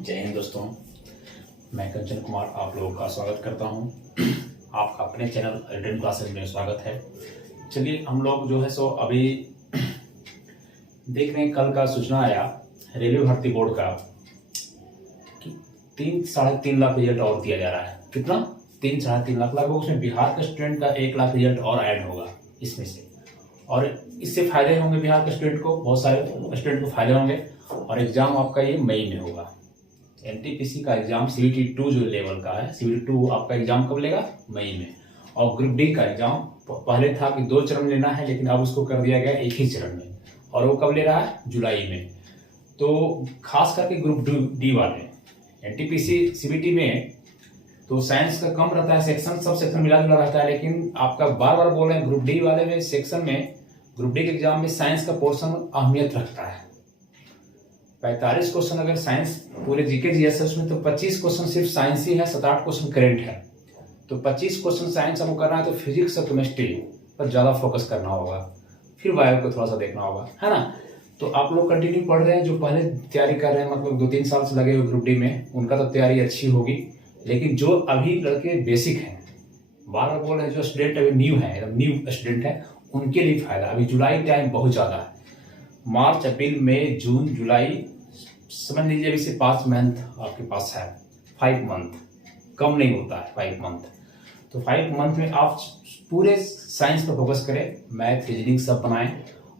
जय हिंद दोस्तों, मैं कंचन कुमार आप लोगों का स्वागत करता हूं। आपका अपने चैनल रिटर्न क्लासेस में स्वागत है। चलिए हम लोग जो है सो अभी देख रहे हैं, कल का सूचना आया रेलवे भर्ती बोर्ड का कि 3-3.5 लाख रिजल्ट और दिया जा रहा है। कितना? 3-3.5 लाख। लगभग उसमें बिहार के स्टूडेंट का 1 लाख रिजल्ट और ऐड होगा इसमें से, और इससे फायदे होंगे बिहार के स्टूडेंट को, बहुत सारे स्टूडेंट को फायदे होंगे। और एग्जाम आपका ये मई में होगा। एनटीपीसी का एग्जाम CBT 2 जो लेवल का है, CBT 2 आपका एग्जाम कब लेगा? मई में। और ग्रुप डी का एग्जाम पहले था कि 2 चरण लेना है, लेकिन अब उसको कर दिया गया 1 ही चरण में, और वो कब ले रहा है? जुलाई में। तो खास करके ग्रुप डी वाले एनटीपीसी CBT में तो साइंस का कम रहता है, सेक्शन सब सेक्शन मिला जुला रहता है, लेकिन आपका बार बार बोल रहे हैं ग्रुप डी वाले में सेक्शन में, ग्रुप डी के एग्जाम में साइंस का पोर्शन अहमियत रखता है। 45 क्वेश्चन अगर साइंस पूरे जीके जीएस उसमें, तो 25 क्वेश्चन सिर्फ साइंस ही है, 7-8 क्वेश्चन करेंट है। तो 25 क्वेश्चन साइंस हमको करना है, तो फिजिक्स और केमिस्ट्री पर ज़्यादा फोकस करना होगा, फिर बायो को थोड़ा सा देखना होगा, है ना। तो आप लोग कंटिन्यू पढ़ रहे हैं, जो पहले तैयारी कर रहे हैं, मतलब 2-3 साल से लगे हुए ग्रुप डी में, उनका तो तैयारी अच्छी होगी। लेकिन जो अभी लड़के बेसिक हैं, बार बार बोल रहे हैं, जो स्टूडेंट अभी न्यू है, एकदम न्यू स्टूडेंट है, उनके लिए फायदा। अभी जुलाई टाइम बहुत ज़्यादा है, मार्च, अप्रैल, मई, जून, जुलाई, समझ लीजिए अभी से 5 मंथ आपके पास है, 5 मंथ, कम नहीं होता है 5 मंथ। तो 5 मंथ में आप पूरे साइंस पर फोकस करें, मैथ, रीजनिंग सब बनाएं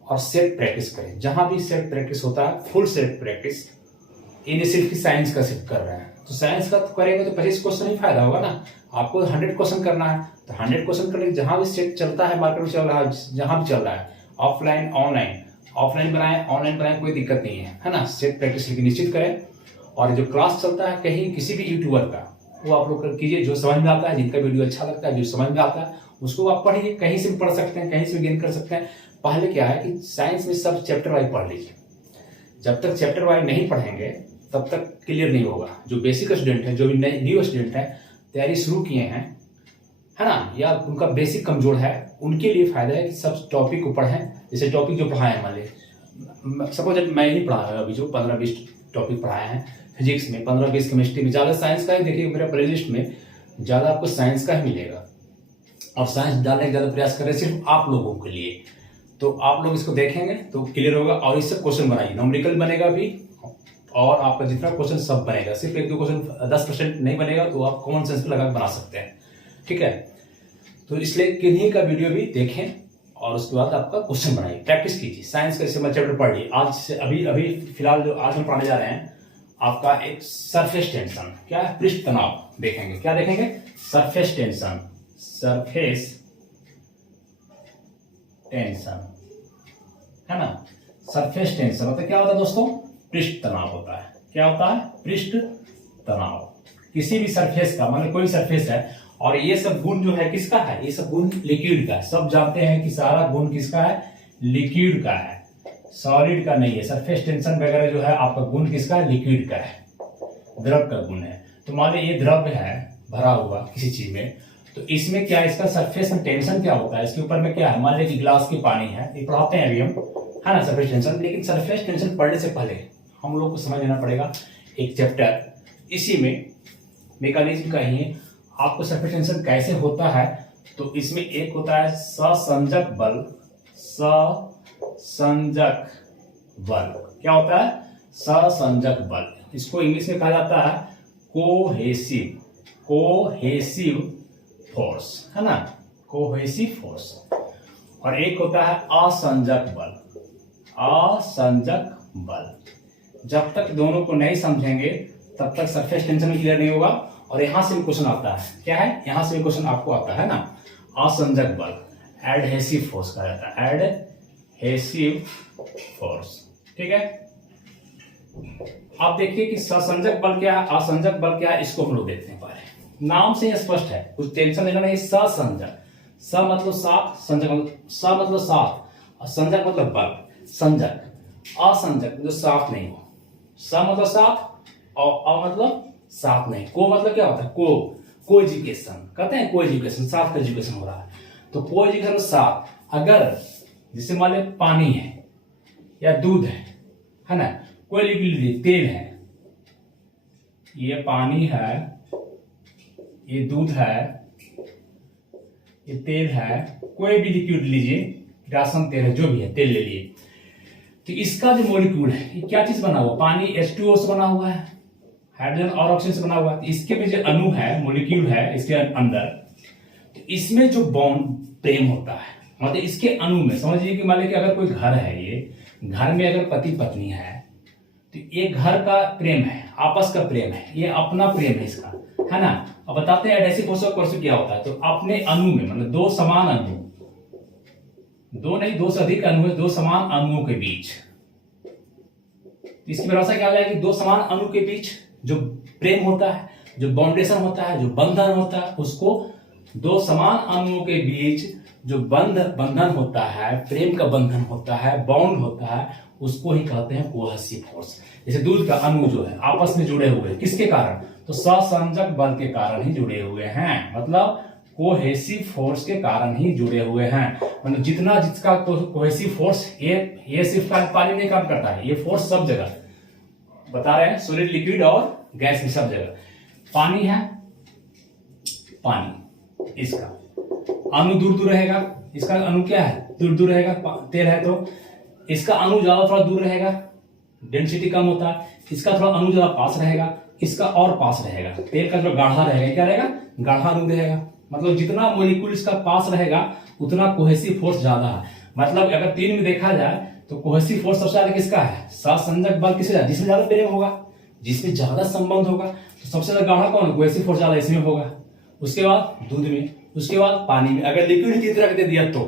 और सेट प्रैक्टिस करें। जहां भी सेट प्रैक्टिस होता है, फुल सेट प्रैक्टिस। इन सिर्फ की साइंस का सिर्फ कर रहे हैं, तो साइंस का तो करेंगे तो 25 क्वेश्चन ही फायदा होगा ना। आपको 100 क्वेश्चन करना है, तो 100 क्वेश्चन करने जहां भी सेट चलता है, मार्केट में चल रहा है, जहां भी चल रहा है, ऑफलाइन ऑफलाइन बनाएं, ऑनलाइन बनाएं, कोई दिक्कत नहीं है ना। सेट प्रैक्टिस लेकिन निश्चित करें। और जो क्लास चलता है कहीं किसी भी यूट्यूबर का, वो आप लोग कीजिए, जो समझ में आता है, जिनका वीडियो अच्छा लगता है, जो समझ में आता है उसको आप पढ़िए। कहीं से भी पढ़ सकते हैं, कहीं से भी गेन कर सकते हैं। पहले क्या है कि साइंस में सब चैप्टर वाइज पढ़ लीजिए। जब तक चैप्टर वाइज नहीं पढ़ेंगे तब तक क्लियर नहीं होगा। जो बेसिक स्टूडेंट है, जो भी न्यू स्टूडेंट है, तैयारी शुरू किए हैं, है ना, या उनका बेसिक कमजोर है, उनके लिए फायदा है कि सब टॉपिक को पढ़ें। जैसे टॉपिक जो पढ़ाए हैं, मान लीजिए सपोज मैं ही पढ़ाया अभी, जो 15-20 टॉपिक पढ़ाए हैं फिजिक्स में, 15-20 केमिस्ट्री में, ज़्यादा साइंस का ही देखिए मेरा प्लेलिस्ट में ज़्यादा आपको साइंस का ही मिलेगा। और साइंस डालने का ज़्यादा प्रयास करें सिर्फ आप लोगों के लिए। तो आप लोग इसको देखेंगे तो क्लियर होगा। और इससे क्वेश्चन बनाइए, न्यूमेरिकल बनेगा भी, और आपका जितना क्वेश्चन सब बनेगा। सिर्फ 1-2 क्वेश्चन 10% नहीं बनेगा, तो आप कॉमन सेंस पे लगा बना सकते हैं, ठीक है। तो इसलिए किन्हीं का वीडियो भी देखें और उसके बाद आपका क्वेश्चन बनाइए, प्रैक्टिस कीजिए। साइंस का जैसे चैप्टर पढ़ लिए आज से, अभी फिलहाल जो आज हम पढ़ने जा रहे हैं, आपका एक सरफेस टेंशन, क्या है? पृष्ठ तनाव देखेंगे। क्या देखेंगे? Surface tension. सरफेस टेंशन, है ना। सरफेस टेंशन मतलब क्या होता है दोस्तों? पृष्ठ तनाव होता है। क्या होता है? पृष्ठ तनाव। किसी भी सरफेस का, मान लो कोई सरफेस है, और ये सब गुण जो है किसका है? ये सब गुण लिक्विड का है। सब जानते हैं कि सारा गुण किसका है? लिक्विड का है, सॉलिड का नहीं है। सरफेस टेंशन वगैरह जो है आपका गुण किसका है? लिक्विड का है, द्रव का गुण है। तो मान लीजिए ये द्रव है भरा हुआ किसी चीज में, तो इसमें क्या है? इसका सरफेस टेंशन क्या होता है? इसके ऊपर में क्या है? मान लीजिए गिलास की पानी है, ये पढ़ाते हैं अभी हम, है ना, सरफेस टेंशन। लेकिन सरफेस टेंशन पढ़ने से पहले हम लोग को समझ लेना पड़ेगा एक चैप्टर, इसी में मैकेनिज्म का ही आपको सरफेस टेंशन कैसे होता है। तो इसमें एक होता है ससंजक बल। ससंजक बल क्या होता है? ससंजक बल। इसको इंग्लिश में कहा जाता है कोहेसिव फोर्स, है ना, कोहेसिव फोर्स। और एक होता है असंजक बल। असंजक बल। जब तक दोनों को नहीं समझेंगे तब तक सरफेस टेंशन क्लियर नहीं होगा। और यहां से भी क्वेश्चन आता है, क्या है? यहां से भी क्वेश्चन आपको आता है ना, असंजक बल, एडहेसिव फोर्स कहा जाता है, एडहेसिव फोर्स, ठीक है। आप देखिए कि ससंजक बल क्या है, असंजक बल क्या है, इसको हम लोग देखते हैं पहले। नाम से ही स्पष्ट है, कुछ टेंशन लेना नहीं। ससंजक, स मतलब साथ, संजक मतलब स मतलब साथ, और संजक मतलब बल, संजक। असंजक जो साथ नहीं हो, स मतलब साथ और अ मतलब साथ नहीं। को मतलब क्या होता है? को एजुकेशन कहते हैं, को एजुकेशन, साथ का एजुकेशन हो रहा है। तो को एजुकेशन साथ, अगर जैसे मान लो पानी है या दूध है ना, कोई लिक्विड तेल है, ये पानी है, ये दूध है, ये तेल है, कोई भी लिक्विड लीजिए, राशन तेल है, जो भी है, तेल ले लिए। तो इसका जो मॉलिक्यूल है ये क्या चीज बना हुआ, पानी H2O से बना हुआ है, हाइड्रोजन और ऑक्सीजन से बना हुआ है। इसके भी जो अणु है, मॉलिक्यूल है इसके अंदर, तो इसमें जो बॉन्ड प्रेम होता है, मतलब इसके अणु में समझिए कि मान लीजिए कि अगर कोई घर है, ये घर में अगर पति पत्नी है, तो ये घर का प्रेम है, आपस का प्रेम है, ये अपना प्रेम है इसका, है ना। अब बताते हैं एडहेसिव फोर्स और कोर्सिव क्या होता है। तो अपने अणु में, मतलब दो समान अणु, दो नहीं दो से अधिक अणु है, दो समान अणुओं के बीच, इसकी परिभाषा क्या हो जाएगी, दो समान अणु के बीच जो प्रेम होता है, जो बाउंडेशन होता है, जो बंधन होता है, उसको दो समान अणुओं के बीच जो बंधन होता है, प्रेम का बंधन होता है, बॉन्ड होता है, उसको ही कहते हैं कोहेसिव फोर्स। जैसे दूध का अणु जो है आपस में जुड़े हुए, किसके कारण, तो सहसंयोजक बल के कारण ही जुड़े हुए हैं, मतलब कोहेसिव फोर्स के कारण ही जुड़े हुए हैं। मतलब जितना जिसका कोहेसिव फोर्स, ये सिर्फ पानी में काम करता है, ये फोर्स सब जगह बता रहे हैं, सॉलिड, लिक्विड और गैस में सब जगह। पानी है, पानी, इसका अणु दूर दूर रहेगा, इसका अणु क्या है, दूर दूर रहेगा, तेल है तो इसका अणु ज्यादा थोड़ा दूर रहेगा, डेंसिटी कम होता है, इसका थोड़ा अणु ज्यादा पास रहेगा, इसका और पास रहेगा, तेल का जो गाढ़ा रहेगा, क्या रहेगा, गाढ़ा अणु रहेगा। मतलब जितना मॉलिक्यूल इसका पास रहेगा उतना कोहेसिव फोर्स ज्यादा है। मतलब अगर तीन में देखा जाए तो कोहेसिव फोर्स सबसे ज्यादा किसका है, सहसंयोजक बल किससे ज्यादा, जिसमें ज्यादा प्रेम होगा, जिसमें ज्यादा संबंध होगा, तो सबसे ज्यादा गाढ़ा कौन, कोहेसिव फोर्स ज्यादा इसमें होगा। उसके बाद दूध में, उसके बाद पानी में। अगर लिक्विड की तरह दे दिया तो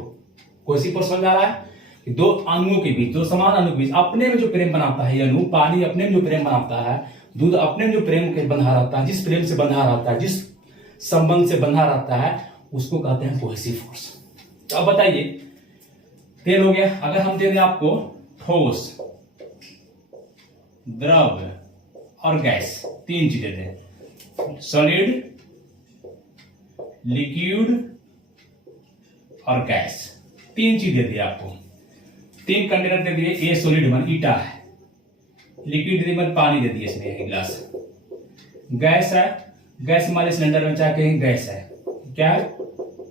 कोहेसिव फोर्स समझ आ रहा है कि दो अणुओं के बीच, दो समान अणु के बीच अपने में जो प्रेम बनाता है, ये अणु, पानी अपने में जो प्रेम बनाता है, दूध अपने में जो प्रेम के बंधा रहता है, जिस प्रेम से बंधा रहता है, जिस संबंध से बंधा रहता है, उसको कहते हैं कोहेसिव फोर्स। तो अब बताइए, तेल हो गया, अगर हम दे दें आपको ठोस, द्रव और गैस, तीन चीजें दें, सॉलिड, लिक्विड और गैस, तीन चीज दे दी आपको, तीन कंटेनर दे दिए। ये सॉलिड मन ईटा है, लिक्विड दे मन पानी दे दिए इसमें एक गिलास, गैस है, गैस हमारे सिलेंडर में चाहे कहीं गैस है, क्या है,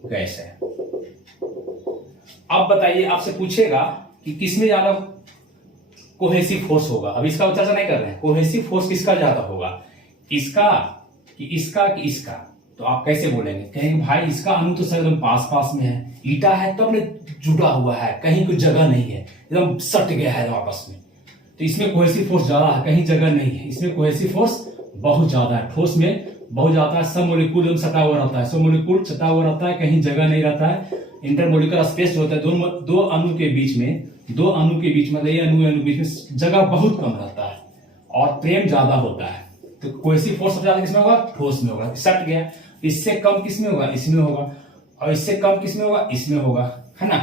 गैस है। अब बताइए, आपसे पूछेगा कि किसमें ज्यादा कोहेसिव फोर्स होगा। अब इसका चर्चा नहीं कर रहे हैं, कोहेसिव फोर्स किसका ज्यादा होगा, इसका कि इसका कि इसका। तो आप कैसे बोलेंगे, कहेंगे भाई इसका अणु तो सर एकदम पास पास में है, ईटा है तो अपने जुटा हुआ है, कहीं कोई जगह नहीं है, एकदम सट गया है आपस में, तो इसमें कोहेसिव फोर्स ज्यादा है, कहीं जगह नहीं है, इसमें कोहेसिव फोर्स बहुत ज्यादा है, ठोस में बहुत ज्यादा है, सब मॉलिक्यूल सटा हुआ रहता है, सब मॉलिक्यूल सटा हुआ रहता है, कहीं जगह नहीं रहता है, इंटरमोलिकुलर स्पेस होता है, दो अणु के बीच में, दो अणु के बीच में, ये अणु बीच में जगह बहुत कम रहता है और प्रेम ज्यादा होता है। तो कोहेसिव फोर्स सबसे ज्यादा किसमें होगा, ठोस में होगा, सट गया। इससे कम किसमें होगा, इसमें होगा, और इससे कम किसमें होगा, इसमें होगा, है ना।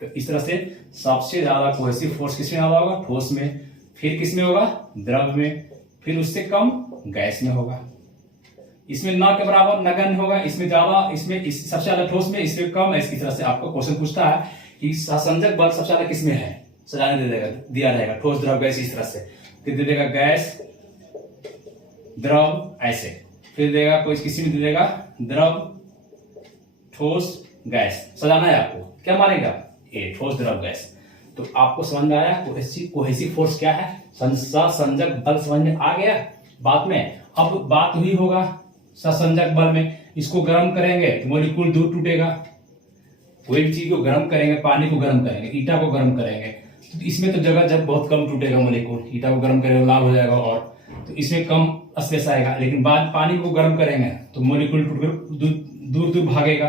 तो इस तरह से सबसे ज्यादा कोहेसिव फोर्स किसमें ज्यादा होगा, ठोस में, फिर किसमें होगा, द्रव में, फिर उससे कम गैस में होगा। इसमें न के बराबर नगण्य होगा, इसमें ज्यादा, इसमें सबसे ज्यादा ठोस में, इसमें कम। इस तरह से आपको क्वेश्चन पूछता है कि सहसंयोजक बल सबसे ज्यादा किसमें है, सजाने दे देगा, दिया रहेगा, ठोस, द्रव, गैस, इस तरह से। फिर दे देगा गैस, द्रव, ऐसे, फिर देगा कोई किसी में दे देगा द्रव, ठोस, गैस, सजाना है आपको, क्या मानेगा, ये ठोस, द्रव, गैस। तो आपको समझ में आया कोहेसिव फोर्स क्या है, सहसंयोजक बल समझ में आ गया बात में। अब बात हुई होगा सहसंयोजक बल में, इसको गर्म करेंगे तो मॉलिक्यूल दूर टूटेगा, कोई भी चीज को गर्म करेंगे, पानी को गर्म करेंगे, ईटा को गर्म करेंगे, तो इसमें तो जगह जब बहुत कम टूटेगा मॉलिक्यूल, ईटा को गर्म करेगा लाभ हो जाएगा, और तो इसमें कम स्पेस आएगा। लेकिन बाद पानी को गर्म करेंगे तो मॉलिक्यूल दूर दूर भागेगा,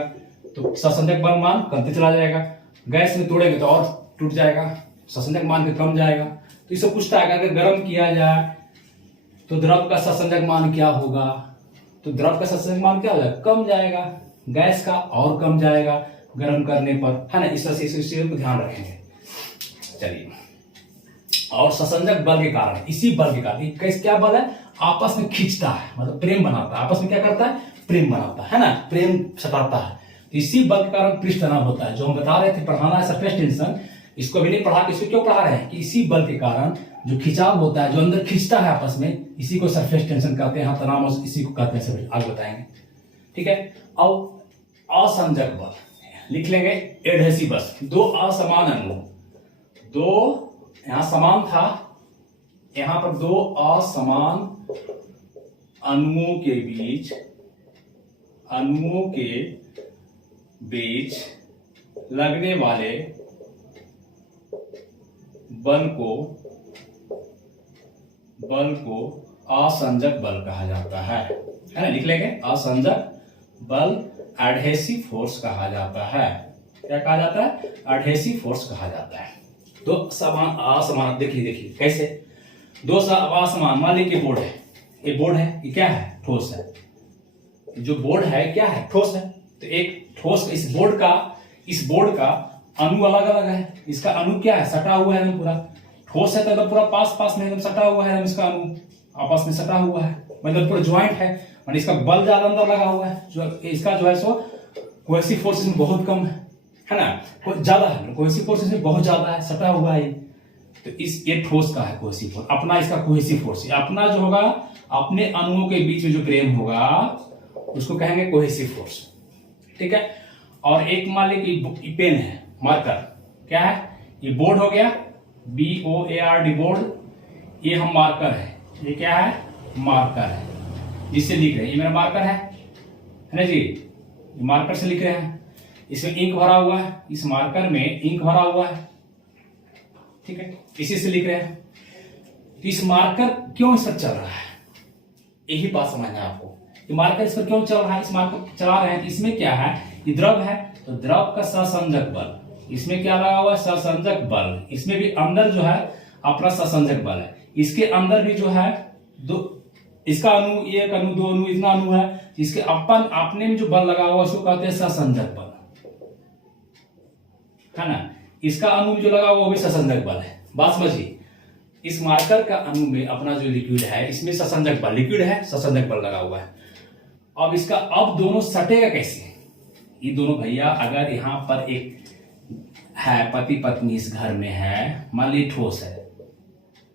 तो सहसंयोजक बल मान कमते चला जाएगा। गैस में तोड़ेंगे तो और टूट जाएगा, सहसंयोजक मान के कम जाएगा। तो इससे पूछता है अगर गर्म किया जाए तो द्रव का सहसंयोजक मान क्या होगा, तो द्रव का सहसंयोजक मान क्या होगा, कम जाएगा, गैस का और कम जाएगा गर्म करने पर, है ना। इस तरह से इस चीज को ध्यान रखेंगे। चलिए, और सहसंयोजक बल के कारण, इसी बल के कारण कैसे, क्या बल है, आपस में खींचता है, मतलब प्रेम बनाता है, आपस में क्या करता है, प्रेम बनाता है ना, प्रेम सटाता है। तो इसी बल के कारण पृष्ठ तनाव होता है, जो हम बता रहे थे, पढ़ाना है सरफेस टेंशन, इसको भी नहीं पढ़ा, इसको क्यों पढ़ा रहे हैं कि इसी बल के कारण जो खिंचाव होता है, जो अंदर खींचता है आपस में, इसी को सरफेस टेंशन कहते हैं, तनाव इसी को कहते हैं, सब आगे बताएंगे। ठीक है। अब असंजक बल लिख लेंगे, एडहेसिवस, दो असमान अणु, दो यहां समान था, यहां पर दो असमान अणुओं के बीच लगने वाले बल को असंजक बल कहा जाता है ना, लिख लेंगे असंजक बल, एडहेसिव फोर्स कहा जाता है। क्या कहा जाता है? एडहेसिव फोर्स कहा जाता है। दो समान असमान, देखिए कैसे, दो असमान, मान लीजिए बोर्ड है, ये बोर्ड है, ये क्या है? ठोस है। जो बोर्ड है क्या है? ठोस है। तो एक ठोस, इस बोर्ड का अणु अलग अलग है, इसका अणु क्या है? सटा हुआ है, पूरा ठोस है तो पूरा पास में एकदम सटा हुआ है, इसका अणु आपस में सटा हुआ है, मतलब पूरा ज्वाइंट है, और इसका बल ज्यादा अंदर लगा हुआ है, जो इसका जो है सो कोहेसिव फोर्स इसमें बहुत कम है ना, ज्यादा है, कोहेसिव फोर्स इसमें बहुत ज्यादा है, सटा हुआ है। तो ये ठोस का है कोहेसिव फोर्स, अपना इसका कोहेसिव फोर्स, अपना जो होगा अपने अणुओं के बीच में जो प्रेम होगा उसको कहेंगे कोहेसिव फोर्स। ठीक है। और एक मान लीजिए पेन है, मार्कर, क्या है? ये बोर्ड हो गया, BOARD बोर्ड, ये हम मार्कर है, ये क्या है? मार्कर है, जिससे लिख रहे हैं, ये मेरा मार्कर है ना जी, ये मार्कर से लिख रहे हैं, इसमें इंक भरा हुआ है, इस मार्कर में इंक भरा हुआ है, ठीक है, इसी से लिख रहे हैं। तो इस मार्कर क्यों इस पर चल रहा है, यही बात समझना है आपको, ये मार्कर इस पर क्यों चल रहा है? इस मार्कर चला रहे हैं, इसमें क्या है? ये द्रव है, तो द्रव का ससंजक बल, इसमें क्या लगा हुआ है? ससंजक बल, इसमें भी अंदर जो है अपना ससंजक बल है, इसके अंदर भी जो है दो, इसका अणु, एक अणु, दो अणु, इतना अणु है, इसके अपने में जो बल लगा हुआ उसको कहते हैं ससंजक बल, है ना। इसका अणु जो लगा हुआ वो भी ससंजक बल है। बात समझिए, इस मार्कर का अणु में अपना जो लिक्विड है, इसमें ससंजक बल, लिक्विड है, ससंजक बल लगा हुआ है। अब इसका, अब दोनों सटेगा कैसे? ये दोनों भैया, अगर यहां पर एक है पति पत्नी इस घर में है, मान ली ठोस है,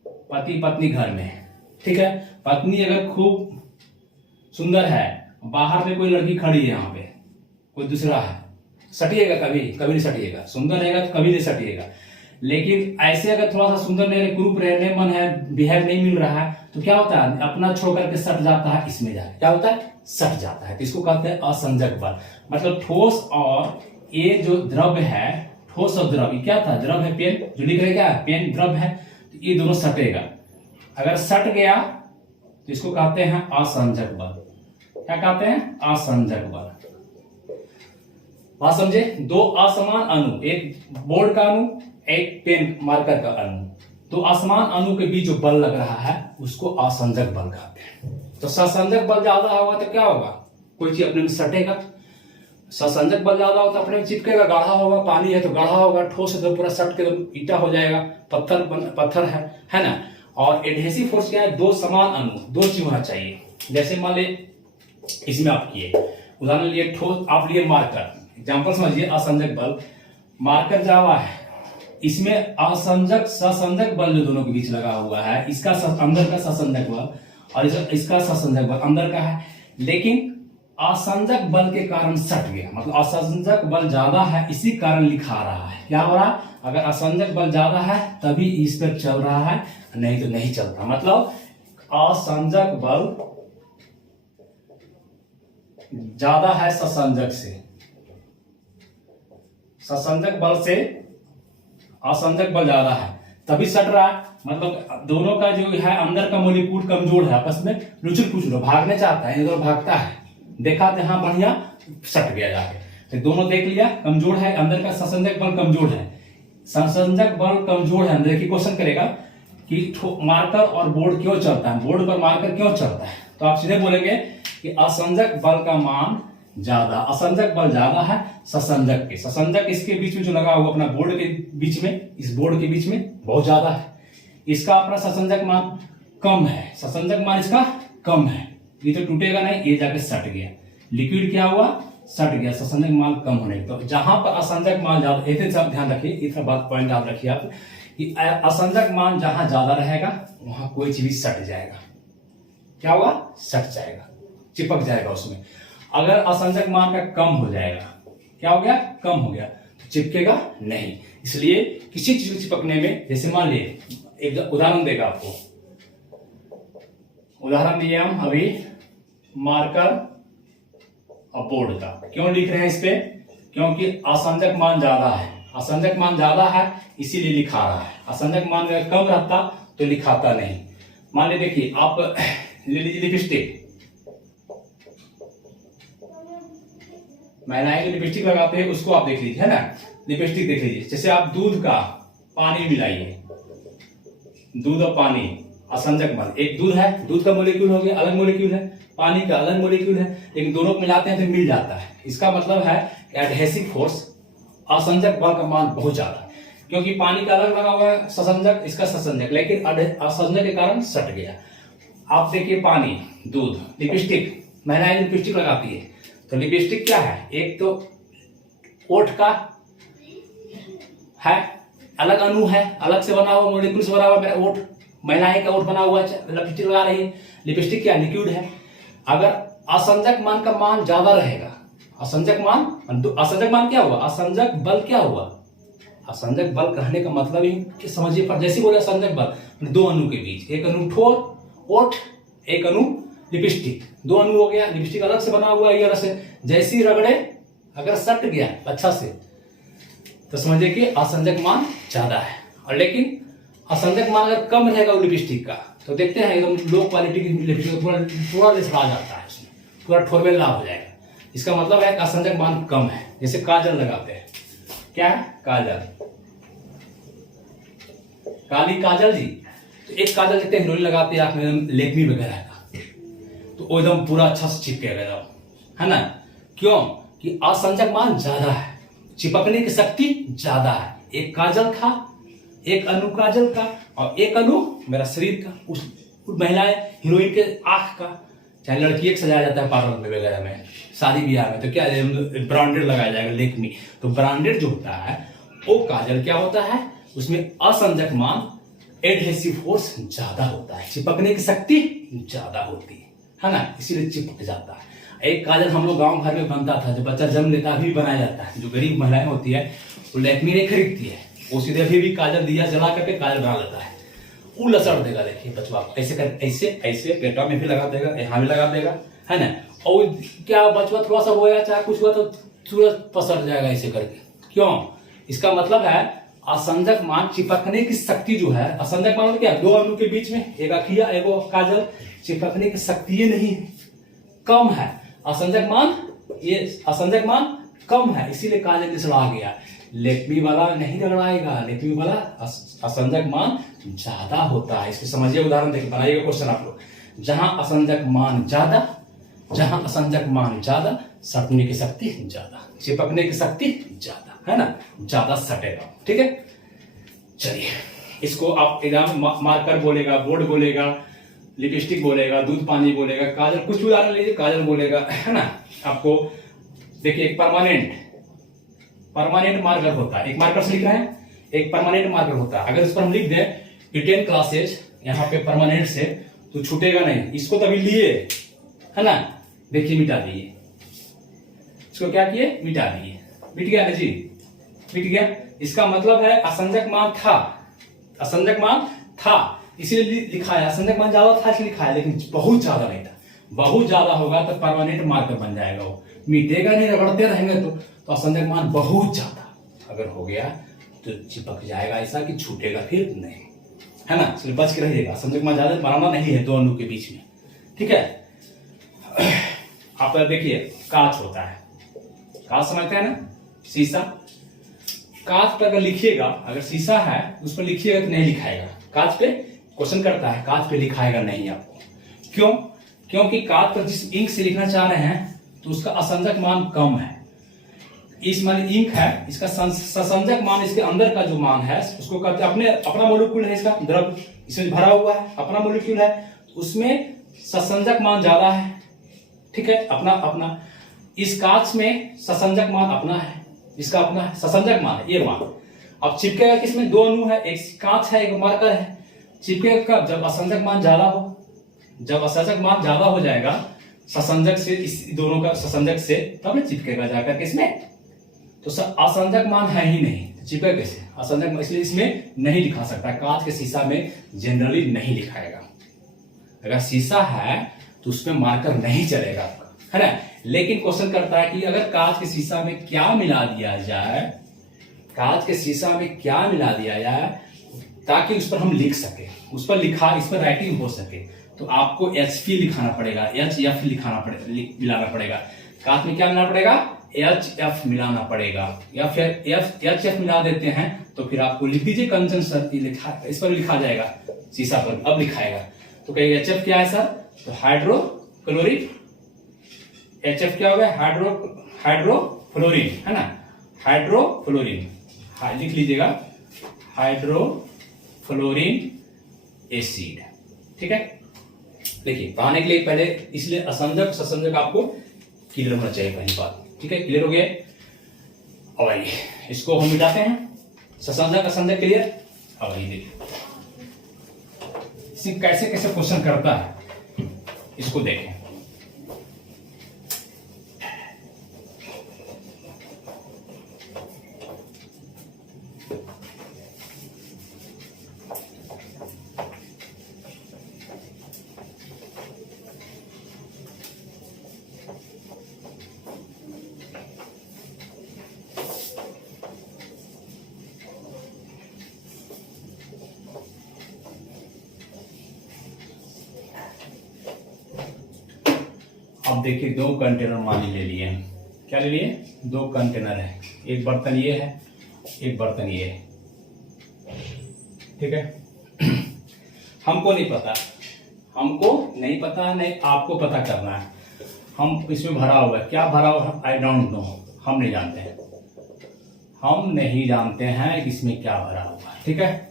पति पत्नी घर में है, ठीक है, पत्नी अगर खूब सुंदर है, बाहर में कोई लड़की खड़ी है, यहाँ पे कोई दूसरा है, सटिएगा? कभी नहीं सटिएगा। सुंदर रहेगा तो कभी नहीं सटिएगा। लेकिन ऐसे अगर थोड़ा सा सुंदर नहीं, ग्रुप रहने मन है, बिहेव नहीं मिल रहा है, तो क्या होता है? अपना छोड़ करके सट जाता है, इसमें जाके क्या होता है? सट जाता है। तो इसको कहते हैं असंजक बल। मतलब ठोस और ये जो द्रव्य है, ठोस और द्रव्य, क्या था? द्रव है पेन, जो लिख रहे क्या है? पेन द्रव है, तो ये दोनों सटेगा। अगर सट गया तो इसको कहते हैं असंजक बल। क्या कहते हैं? असंजक बल। बात समझे? दो असमान अणु, एक बोर्ड का अणु, एक पेन मार्कर का अणु, तो असमान अणु के बीच जो बल लग रहा है उसको असंजक बल कहते हैं। तो ससंजक बल ज्यादा होगा तो क्या होगा? कोई चीज अपने में सटेगा। ससंजक बल ज्यादा होता है अपने में चिपकेगा, गाढ़ा होगा, पानी है तो गाढ़ा होगा, ठोस है तो पूरा सट के तो ईटा हो जाएगा, पत्थर है ना। और एडहेसिव फोर्स क्या है? दो समान अणु, दो चीज होना चाहिए। जैसे मान ले इसमें आप किए, उदाहरण लिए ठोस, आप लिए मार्कर, एग्जाम्पल समझिए, असंजक बल, मार्कर जावा है, इसमें असंजक ससंजक बल जो दोनों के बीच लगा हुआ है, इसका अंदर का ससंजक बल और इसका ससंजक बल अंदर का है, लेकिन असंजक बल के कारण सट गया, मतलब असंजक बल ज्यादा है, इसी कारण लिखा रहा है। क्या हो रहा है? अगर असंजक बल ज्यादा है तभी इस पर चल रहा है, नहीं तो नहीं चलता। मतलब असंजक बल ज्यादा है ससंजक से, ससंजक बल से असंजक बल ज्यादा है तभी सट रहा है। मतलब दोनों का जो है अंदर का मॉलिक्यूल कमजोर है, आपस में लुचुर पुचुर भागने चाहता है, इधर भागता है, देखा तो हाँ बढ़िया, सट गया जाके। तो दोनों देख लिया, कमजोर है, अंदर का ससंजक बल कमजोर है, ससंजक बल कमजोर है। अंदर की क्वेश्चन करेगा कि मार्कर और बोर्ड क्यों चलता है, बोर्ड पर मार्कर क्यों चलता है, तो आप सीधे बोलेंगे कि असंजक बल का मान ज्यादा, असंजक बल ज्यादा है ससंजक के। ससंजक इसके बीच में जो लगा हुआ अपना बोर्ड के बीच में, इस बोर्ड के बीच में बहुत ज्यादा है, इसका अपना ससंजक मान कम है, ससंजक मान इसका कम है, ये तो टूटेगा नहीं, ये जाके सट गया। लिक्विड क्या हुआ? सट गया, ससंजक मान कम होने लगे। तो जहां पर असंजक मान ज्यादा, एक ध्यान रखिए, इतना बात पॉइंट याद रखिए आप कि असंजक मान जहां ज्यादा रहेगा वहां कोई चीज सट जाएगा। क्या होगा? सट जाएगा, चिपक जाएगा उसमें। अगर असंजक मान का कम हो जाएगा, क्या हो गया? कम हो गया, तो चिपकेगा नहीं। इसलिए किसी चीज को चिपकने में, जैसे मान लिए एक उदाहरण देगा आपको, उदाहरण दिए हम अभी मार्कर और बोर्ड का। क्यों लिख रहे हैं इस पे? क्योंकि असंजक मान ज्यादा है, असंजक मान ज्यादा है इसीलिए लिखा रहा है। असंजक मान अगर कम रहता तो लिखाता नहीं। मान लीजिए, देखिए आप ले लीजिए लिपस्टिक, महिलाएं जो लिपस्टिक लगाते हैं उसको आप देख लीजिए, है ना, लिपस्टिक देख लीजिए। जैसे आप दूध का पानी मिलाइए, दूध और पानी, असंजक मान, एक दूध है, दूध का मोलिक्यूल हो गया, अलग मोलिक्यूल है, पानी का अलग मोलिक्यूल है, लेकिन दोनों को मिलाते हैं तो मिल जाता है। इसका मतलब है कि एडहेसिव फोर्स, असंजक बल का मान बहुत ज्यादा है, क्योंकि पानी का अलग लगा हुआ है ससंजक, इसका ससंजक, लेकिन असंजक के कारण सट गया। आप देखिए पानी, दूध, लिपस्टिक, महिलाएं लिपस्टिक लगाती है तो लिपस्टिक क्या है? एक तो ओठ का है, अलग अणु है, अलग से बना हुआ, मोलिक्यूल से बना हुआ। मेरा ओठ, महिलाएं का ओठ बना हुआ लिपस्टिक लगा रही है, लिपस्टिक क्या? लिक्विड है। अगर असंजक मान का मान ज्यादा रहेगा, असंजक मान क्या हुआ? असंजक बल क्या हुआ? असंजक बल कहने का मतलब ही कि समझिए, पर जैसे बोले असंजक बल, दो अणु के बीच, एक अणु ठोर ओठ, एक अणु लिपस्टिक, दो अणु हो गया, लिपस्टिक अलग से बना हुआ है, ये अलग से, जैसी रगड़े अगर सट गया अच्छा से तो समझिए कि असंजक मान ज्यादा है। और लेकिन असंजक मान अगर कम रहेगा वो लिपस्टिक का, तो देखते हैं एकदम लो क्वालिटी की लिपस्टिक थोड़ा लिसरा जाता है, उसमें पूरा ठोरवेल लाभ हो जाएगा। इसका मतलब है कि असंजक मान कम है। जैसे काजल लगाते हैं, क्या है? काजल, काली काजल जी, तो एक काजल देखते हैं हीरोइन लगाते हैं आंख में, लेकमी वगैरह का, तो वो एकदम पूरा अच्छा से चिपकेगा एकदम, है ना। क्यों? कि असंजक मान ज्यादा है, चिपकने की शक्ति ज्यादा है। एक काजल था, एक अणु काजल का, और एक अणु मेरा शरीर का। उस महिलाएं हीरोइन के आंख का, चाहे लड़की एक सजाया जाता है पार्लर में वगैरह में, शादी ब्याह में, तो क्या ब्रांडेड लगाया जाएगा, लेकमी। तो ब्रांडेड जो होता है वो काजल क्या होता है? उसमें असंजक मान, एडहेसिव फोर्स ज्यादा होता है, चिपकने की शक्ति ज्यादा होती है ना, इसीलिए चिपक जाता है। एक काजल हम लोग गांव घर में बनता था, जो बच्चा जन्म लेता अभी भी बनाया जाता है। जो गरीब महिलाएं होती है वो लेकमी नहीं खरीदती है, वो सीधे अभी भी काजल दिया जला करके काजल बना लेता है। वो लसड़ देगा, देखिए बचवा ऐसे कर, ऐसे ऐसे पेटा में भी लगा देगा, यहाँ भी लगा देगा, है ना। और क्या बचवा थोड़ा सा होया चाहे कुछ हुआ तो तुरंत पसर जाएगा ऐसे करके। क्यों? इसका मतलब है असंजक मान, चिपकने की शक्ति जो है, असंजक मान क्या? दो अणु के बीच में, एक अखिया एक काजल, चिपकने की शक्ति ये नहीं है, कम है। असंजक मान, ये असंजक मान कम है, इसीलिए काजल निसड़ा गया। लेकमी वाला नहीं रगड़ाएगा, लेकमी वाला असंजक मान ज्यादा होता है। इसको समझिए, उदाहरण देखिए, बनाइएगा क्वेश्चन आप लोग। जहां असंजक मान ज्यादा, जहां असंजक मान ज्यादा, सटने की शक्ति ज्यादा, चिपकने की शक्ति ज्यादा, है ना, ज्यादा सटेगा। ठीक है, चलिए इसको आप एग्जाम मार्कर बोलेगा, बोर्ड बोलेगा, लिपस्टिक बोलेगा, दूध पानी बोलेगा, काजल, कुछ भी उदाहरण लीजिए, काजल बोलेगा, है ना। आपको देखिए, एक परमानेंट मार्कर होता है, एक मार्कर से लिख रहे हैं, एक परमानेंट मार्कर होता है। अगर इस पर हम लिख दें रिटेन क्लासेज यहाँ पे परमानेंट से, तो छूटेगा नहीं। इसको तभी लिए, है ना, देखिए मिटा दिए, इसको क्या किए? मिटा दिए, मिट गया ना जी, मिट गया। इसका मतलब है असंजक मान था, असंजक मान था इसीलिए लिखा है, असंजक मान ज्यादा था इसलिए लिखा है, लेकिन बहुत ज्यादा नहीं था। बहुत ज्यादा होगा तो परमानेंट मार्कर बन जाएगा, वो मिटेगा नहीं, रगड़ते रहेंगे तो असंजक मान बहुत ज्यादा अगर हो गया तो चिपक जाएगा, ऐसा कि छूटेगा फिर नहीं, है ना। इसलिए बच के रहिएगा, असंजक मान ज्यादा बनाना नहीं है दो अणु के बीच में। ठीक है, आप देखिए कांच होता है, कांच समझते हैं ना, शीशा। कांच पर अगर लिखिएगा, अगर शीशा है उस पर लिखिएगा तो नहीं लिखाएगा। कांच पे क्वेश्चन करता है, कांच पे लिखाएगा नहीं आपको। क्यों? क्योंकि कांच पर जिस इंक से लिखना चाह रहे हैं तो उसका असंजक मान कम है। इस मान इंक है, इसका ससंजक मान, इसके अंदर का जो मान है उसको कहते हैं, अपना मोलिक्यूल है, इसका द्रव इसमें भरा हुआ है, अपना मोलिक्यूल है, उसमें ससंजक मान ज्यादा है। ठीक है, अपना इस कांच में ससंजक मान अपना है, इसका अपना है, ससंजक मान है ये मान। अब चिपकेगा किसमें, दो अणु है, एक कांच है एक मार्कर है। चिपकेगा कब, जब असंजक मान ज्यादा हो। जब असंजक मान ज्यादा हो जाएगा ससंजक से, इस दोनों का ससंजक से, तब चिपकेगा जाकर के इसमें। तो असंजक मान है ही नहीं, चिपकेगा कैसे, असंजक, इसलिए इसमें नहीं लिखा सकता। कांच के शीशा में जनरली नहीं लिखाएगा। अगर शीशा है तो उसमें मार्कर नहीं चलेगा आपका, है ना। लेकिन क्वेश्चन करता है कि अगर कांच के शीशा में क्या मिला दिया जाए, कांच के शीशा में क्या मिला दिया जाए ताकि उस पर हम लिख सके, उस पर लिखा, इस पर राइटिंग हो सके, तो आपको HF लिखाना पड़ेगा, HF मिलाना पड़ेगा। कांच में क्या मिलाना पड़ेगा, HF मिलाना पड़ेगा, या फिर HF मिला देते हैं तो फिर आपको लिख दीजिए कंजंक्शन, लिखा, इस पर लिखा जाएगा शीशा पर, अब लिखाएगा। तो कहिए HF क्या है सर, तो हाइड्रोक्लोरिक, HF क्या हो गया, हाइड्रोफ्लोरिन, है ना, हाइड्रोफ्लोरिन, लिख लीजिएगा हाइड्रोफ्लोरिन एसिड, ठीक है। देखिए पढ़ाने के लिए पहले, इसलिए असंजक ससंजक आपको क्लियर होना चाहिए, पहली बात, ठीक है। क्लियर हो गया। अब आइए इसको हम मिटाते हैं, ससंजक असंजक क्लियर। अब आइए देखिए इसे कैसे कैसे क्वेश्चन करता है, इसको देखें। अब देखिए दो कंटेनर मान ले लिए, क्या ले लिए, दो कंटेनर है, एक बर्तन ये है, एक बर्तन ये है, ठीक है। हमको नहीं पता, नहीं आपको पता करना है। हम इसमें भरा हुआ है, क्या भरा हुआ है, आई डोंट नो, हम नहीं जानते हैं इसमें क्या भरा हुआ है, ठीक है।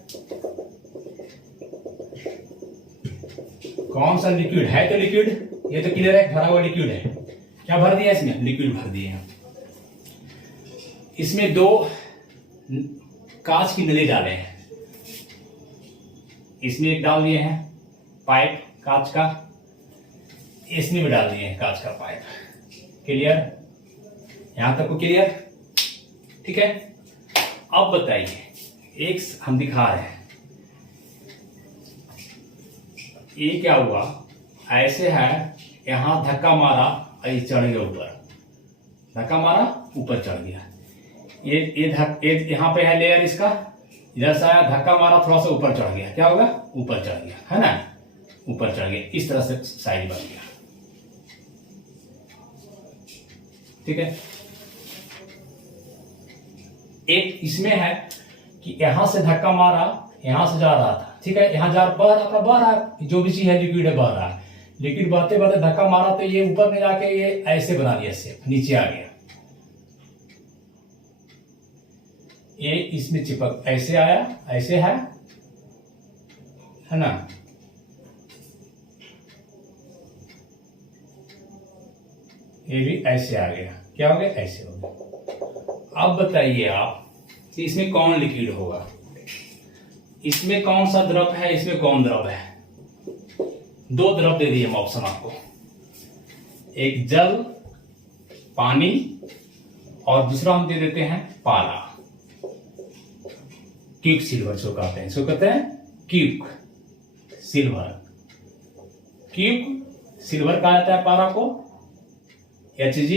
कौन सा लिक्विड है, तो लिक्विड, ये तो क्लियर है, भरा हुआ लिक्विड है। क्या भर दिया इसमें, लिक्विड भर दिए हैं। इसमें दो कांच की नली डाले हैं, इसमें एक डाल दिए हैं पाइप कांच का, इसमें भी डाल दिए हैं कांच का पाइप। क्लियर, यहां तक को क्लियर, ठीक है। अब बताइए, एक हम दिखा रहे हैं, ये क्या हुआ, ऐसे है, यहां धक्का मारा, ऐसे चढ़ गया ऊपर, धक्का मारा ऊपर चढ़ गया। ये यहाँ पे है लेयर इसका, इधर से आया, धक्का मारा, थोड़ा सा ऊपर चढ़ गया, क्या होगा, ऊपर चढ़ गया, है ना, ऊपर चढ़ गया, इस तरह से साइज बन गया, ठीक है। एक इसमें है कि यहां से धक्का मारा, यहां से जा रहा था, ठीक है, यहां जा बह रहा है, जो भी चीज है लिक्विड है, बह रहा है, लिक्विड बहते बहते धक्का मारा तो ये ऊपर में जाके ये ऐसे बना दिया, शेप नीचे आ गया, ये इसमें चिपक ऐसे आया, ऐसे है ना, ये भी ऐसे आ गया, क्या हो गया, ऐसे हो गया। अब बताइए आप कि इसमें कौन लिक्विड होगा, इसमें कौन सा द्रव है, इसमें कौन द्रव है। दो द्रव दे दिए हम ऑप्शन आपको, एक जल पानी और दूसरा हम दे देते हैं पाला, क्यूक सिल्वर जो कहते हैं, इसको कहते हैं क्यूक सिल्वर। क्यूक सिल्वर कहा जाता है पारा को, Hg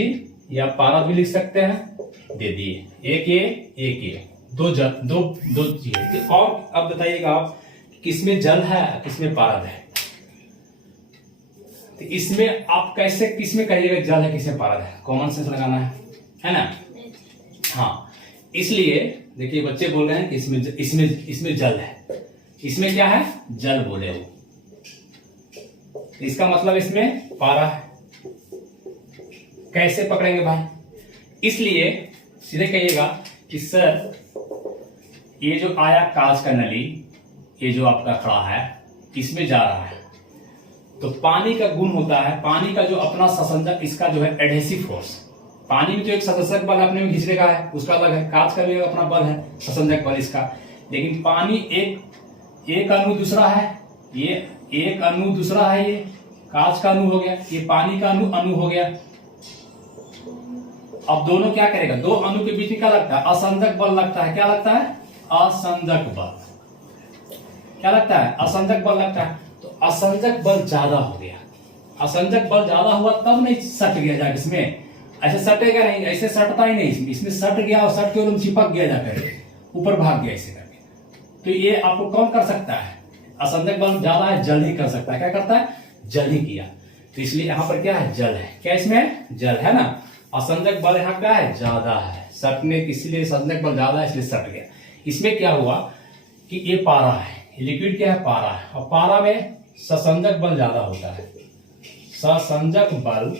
या पारा भी लिख सकते हैं, दे दिए, एक ये दो चीजें। और अब बताइएगा आप किसमें जल है किसमें पारद है, तो इसमें आप कैसे किसमें कहिएगा जल है किसमें पारद है, कॉमन सेंस लगाना है ना। हाँ, इसलिए देखिए बच्चे बोल रहे हैं कि इसमें जल है, इसमें क्या है, जल बोले वो, इसका मतलब इसमें पारा है। कैसे पकड़ेंगे भाई, इसलिए सीधे कहिएगा कि सर ये जो आया कांच का नली, ये जो आपका खड़ा है, इसमें जा रहा है, तो पानी का गुण होता है, पानी का जो अपना ससंजक, इसका जो है एडहेसिव फोर्स, पानी में तो एक ससंजक बल अपने में खींचने का है, उसका अलग है। कांच का भी अपना बल है, ससंजक बल इसका। लेकिन पानी एक अणु दूसरा है, ये एक अणु दूसरा है, ये कांच का अणु हो गया, ये पानी का अणु हो गया। अब दोनों क्या करेगा, दो अणु के बीच में क्या लगता है, असंजक बल लगता है। क्या लगता है, असंजक बल। क्या लगता है, असंजक बल लगता है। तो असंजक बल ज्यादा हो गया, असंजक बल ज्यादा हुआ तब नहीं सट गया जाके इसमें, ऐसे सटेगा नहीं, ऐसे सटता ही नहीं इसमें, इसमें सट गया और सट के एकदम चिपक गया जाकर ऊपर भाग गया ऐसे करके। तो ये आपको कौन कर सकता है, असंजक बल ज्यादा है, जल ही कर सकता है। क्या करता है, जल ही किया। तो इसलिए यहाँ पर क्या है, जल है। क्या इसमें, जल है ना। असंजक बल यहाँ क्या है, ज्यादा है, सटने की, इसलिए संजक बल ज्यादा है, इसलिए सट गया। इसमें क्या हुआ कि ये पारा है, लिक्विड क्या है, पारा है, और पारा में ससंजक बल ज्यादा होता है। ससंजक बल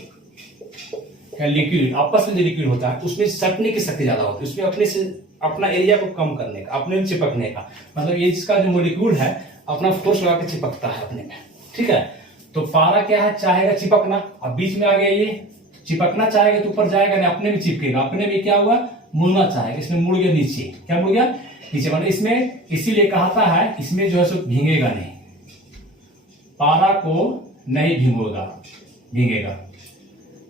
लिक्विड, आपस में जो लिक्विड होता है उसमें सटने की शक्ति ज्यादा होती है, उसमें अपने से अपना एरिया को कम करने का, अपने में चिपकने का, मतलब ये जिसका जो मोलिक्यूल है अपना फोर्स लगा के चिपकता है अपने में। ठीक है, तो पारा क्या है, चाहेगा चिपकना। अब बीच में आ गया, ये चिपकना चाहेगा तो ऊपर जाएगा नहीं, अपने में चिपकेगा। अपने में क्या हुआ, मुड़ना चाहेगा, इसमें मुड़ गया नीचे। क्या मुड़ गया, नीचे। मतलब इसमें इसीलिए कहता है इसमें जो है सो भीगेगा नहीं, पारा को नहीं भीगेगा।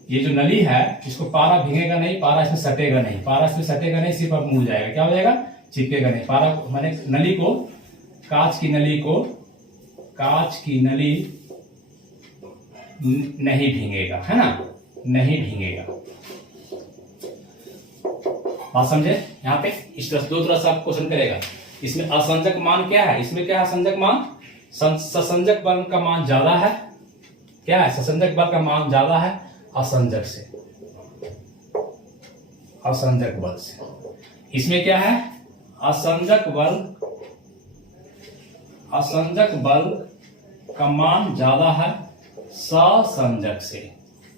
ये जो नली है इसको पारा भीगेगा नहीं, पारा इसमें सटेगा नहीं, पारा इसमें सटेगा नहीं, सिर्फ मुड़ जाएगा। क्या हो जाएगा, चिपकेगा नहीं। पारा माने नली को, कांच की नली को, कांच की नली नहीं भीगेगा, है ना, नहीं भीगेगा। बात समझे यहाँ पे। इस तरह दो तरह से आप क्वेश्चन करेगा। इसमें असंजक मान क्या है, इसमें क्या है, असंजक मान, ससंजक बल का मान ज्यादा है। क्या है, ससंजक बल का मान ज्यादा है असंजक से, असंजक बल से। इसमें क्या है, असंजक बल का मान ज्यादा है ससंजक से।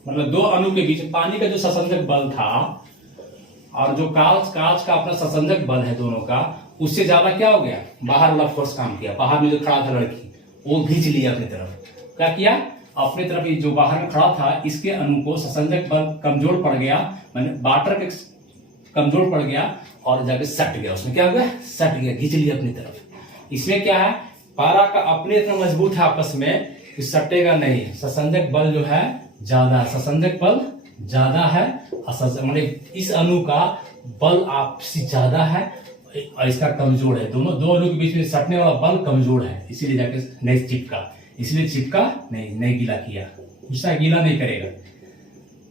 मतलब दो अणु के बीच पानी का जो ससंजक बल था और जो कांच का अपना ससंजक बल है दोनों का, उससे ज्यादा क्या हो गया, बाहर वाला फोर्स काम किया। बाहर में जो खड़ा था लड़की, वो खींच लिया अपनी तरफ। क्या किया, अपने तरफ ये जो बाहर में खड़ा था इसके अणु को ससंजक बल कमजोर पड़ गया, माने वाटर के कमजोर पड़ गया और जाके सट गया। उसमें क्या हो गया, सट गया, खींच लिया अपनी तरफ। इसमें क्या है, पारा का अपने इतना मजबूत है आपस में कि सटेगा नहीं। ससंजक बल जो है ज्यादा है, ससंजक बल ज्यादा है, मतलब इस अणु का बल आपसी ज्यादा है और इसका कमजोर है। दोनों दो अणु के बीच में सटने वाला बल कमजोर है, इसीलिए जाके नहीं चिपका। इसलिए चिपका नहीं गीला किया। दूसरा गीला नहीं करेगा,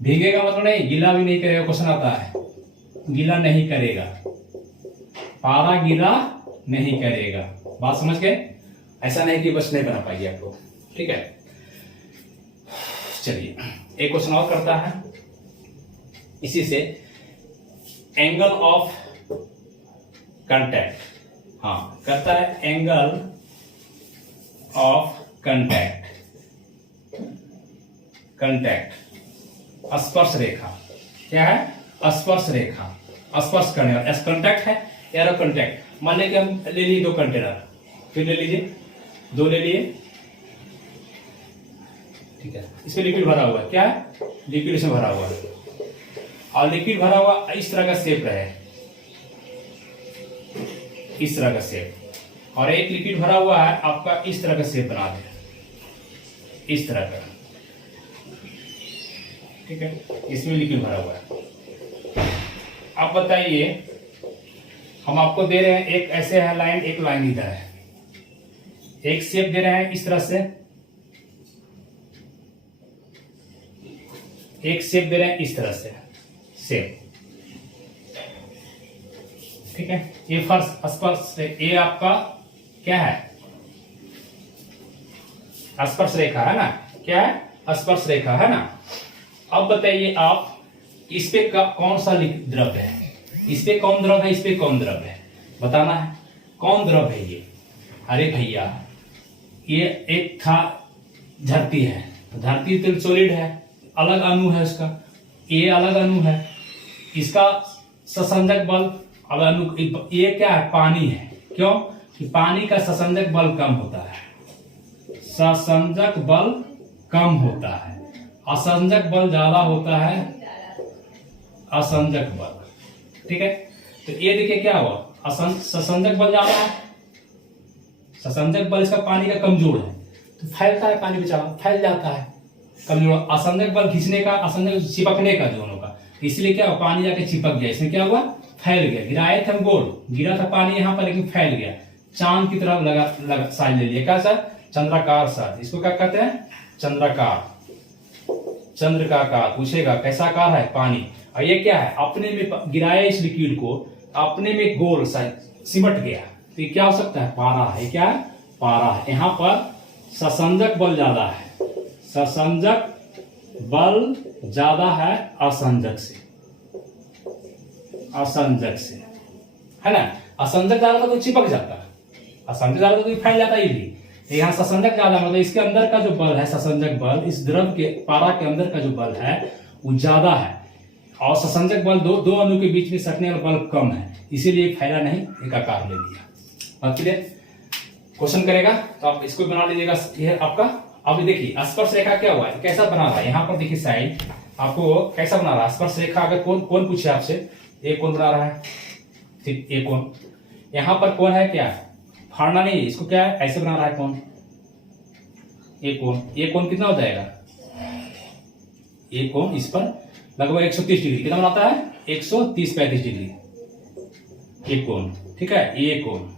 भीगेगा मतलब नहीं, गीला भी नहीं करेगा। क्वेश्चन आता है, गीला नहीं करेगा, पारा गीला नहीं करेगा। बात समझ गए। ऐसा नहीं कि बस नहीं बना पाइए आप लोग। ठीक है, चलिए एक क्वेश्चन और करता है इसी से, एंगल ऑफ कांटेक्ट। हाँ, करता है एंगल ऑफ कंटैक्ट, स्पर्श रेखा। क्या है, स्पर्श रेखा, स्पर्श करने वाला। कंटैक्ट है, एरो कंटैक्ट। मान लें कि हम ले लिए दो कंटेनर, फिर ले लीजिए, दो ले लिए, ठीक है, इसमें लिक्विड भरा हुआ है। क्या है, लिक्विड इसमें भरा हुआ है, और लिक्विड भरा हुआ इस तरह का शेप रहे, इस तरह का शेप, और एक लिक्विड भरा हुआ है आपका इस तरह का शेप बना दे, इस तरह का। ठीक है, इसमें लिक्विड भरा हुआ है। आप बताइए, हम आपको दे रहे हैं एक ऐसे है लाइन, एक लाइन इधर है, एक शेप दे रहे हैं इस तरह से, एक शेप दे रहे हैं इस तरह से शेप। ठीक है, ये फर्श स्पर्श, ये आपका क्या है, स्पर्श रेखा है ना। क्या है, स्पर्श रेखा है ना। अब बताइए आप, इस पे कौन सा द्रव्य है, इस पे कौन द्रव्य है, इस पे कौन द्रव्य है, बताना है। कौन द्रव्य है ये, अरे भैया ये एक था धरती है, धरती तो सॉलिड है, अलग अणु है उसका, ये अलग अणु है, इसका ससंजक बल अलग अणु, ये क्या है, पानी है। क्यों, कि पानी का ससंजक बल कम होता है, ससंजक बल कम होता है, असंजक बल ज्यादा होता है, असंजक बल, ठीक है। तो ये देखिए क्या हुआ, ससंजक बल ज्यादा है, ससंजक बल इसका पानी का कमजोर है तो फैलता है पानी बेचारा, फैल जाता है कमजोर। असंजक बल खींचने का, असंजक चिपकने का दोनों का, इसलिए क्या हुआ, पानी जाके चिपक गया, इसमें क्या हुआ, फैल गया। गिराए थे हम गोल, गिरा था पानी यहाँ पर लेकिन फैल गया, चांद की तरफ लगा साइज ले लिया, क्या सर, चंद्राकार सर, इसको क्या कहते हैं, चंद्राकार, चंद्र का आकार। पूछेगा कैसा आकार है, पानी। और ये क्या है, अपने में गिराया इस लिक्विड को, अपने में गोल सिमट गया, तो ये क्या हो सकता है, पारा है। क्या है, पारा है। यहाँ पर ससंजक बल ज्यादा है, ससंजक बल ज्यादा है असंजक से, असंजक से, है ना। असंजक ज्यादा तो चिपक जाता है, असंजक ज्यादा तो फैल जाता है भी। यहाँ ससंजक ज्यादा मतलब इसके अंदर का जो बल है, ससंजक बल, इस द्रव के पारा के अंदर का जो बल है वो ज्यादा है, और ससंजक बल दो अणु के बीच में सटने वाला बल कम है, इसीलिए फैला नहीं, एक आकार ले लिया। बात क्लियर। क्वेश्चन करेगा तो आप इसको बना लीजिएगा, ये आपका। अब देखिए स्पर्श रेखा क्या हुआ है, कैसा बना रहा है, यहाँ पर देखिए साइड आपको कैसा बना रहा है स्पर्श रेखा। अगर कौन पूछे आपसे, एक कौन बना रहा है, ठीक, एक कौन, यहाँ पर कौन है, क्या फाड़ना नहीं, इसको क्या है, ऐसे बना रहा है कौन, एक कौन, एक कौन कितना हो जाएगा, एक कौन इस पर लगभग 130 डिग्री, कितना बनाता है, 130-35 डिग्री, एक कौन, ठीक है, ये कौन,